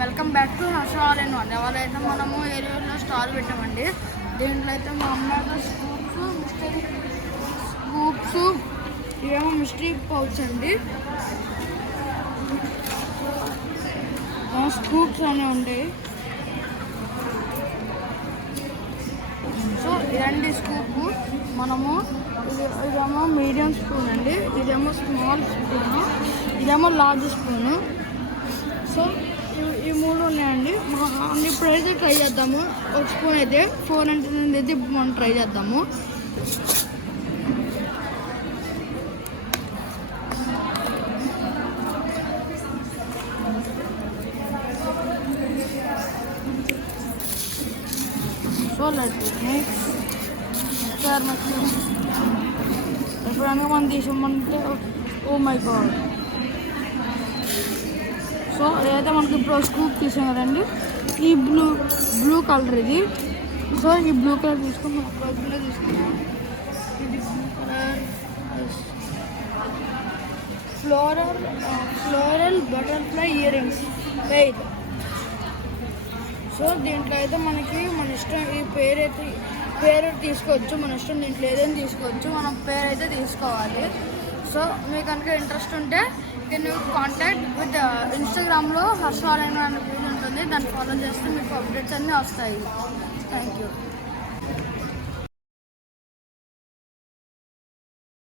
Welcome back to Harsha all in one. ఎవరైతే మనము ఏరియాలో స్టాల్ పెట్టామండి. దీంట్లో అయితే మా అమ్మాయి స్కూప్స్ ఇవేమో మిస్టరీ పౌచ్ అండి. స్కూప్స్ అనే ఉంటాయి. సో ఇదండి స్కూప్. మనము ఇదేమో మీడియం స్పూన్ అండి, ఇదేమో స్మాల్ స్పూను, ఇదేమో లార్జ్ స్పూను. సో ఈ మూడు ఉన్నాయండి. ఇప్పుడైతే ట్రై చేద్దాము. ఒక స్పూన్ అయితే 400 అయితే మనం ట్రై చేద్దాము. సో ఎప్పుడైనా మనం తీసామంటే ఓ మై గాడ్. సో ఏదైతే మనకి ఇప్పుడు స్కూప్ తీసాం కదండి, ఈ బ్లూ కలర్ ఇది. సో ఈ బ్లూ కలర్ తీసుకుని మనం ప్రొడక్ట్లో తీసుకున్నాం. ఇది blue colour floral butterfly earrings weight. So దీంట్లో అయితే మనకి మన ఇష్టం ఈ పేరు తీసుకోవచ్చు, మన ఇష్టం. దీంట్లో ఏదైనా తీసుకోవచ్చు, మనం పేరు అయితే తీసుకోవాలి. సో మీకు కనుక ఇంట్రెస్ట్ ఉంటే కెన్ యూ కాంటాక్ట్ విత్ ఇన్స్టాగ్రామ్లో హర్ష ఆల్ ఇన్ వన్ అనే పేజ్ ఉంటుంది. దాన్ని ఫాలో చేస్తే మీకు అప్డేట్స్ అన్నీ వస్తాయి. Thank you.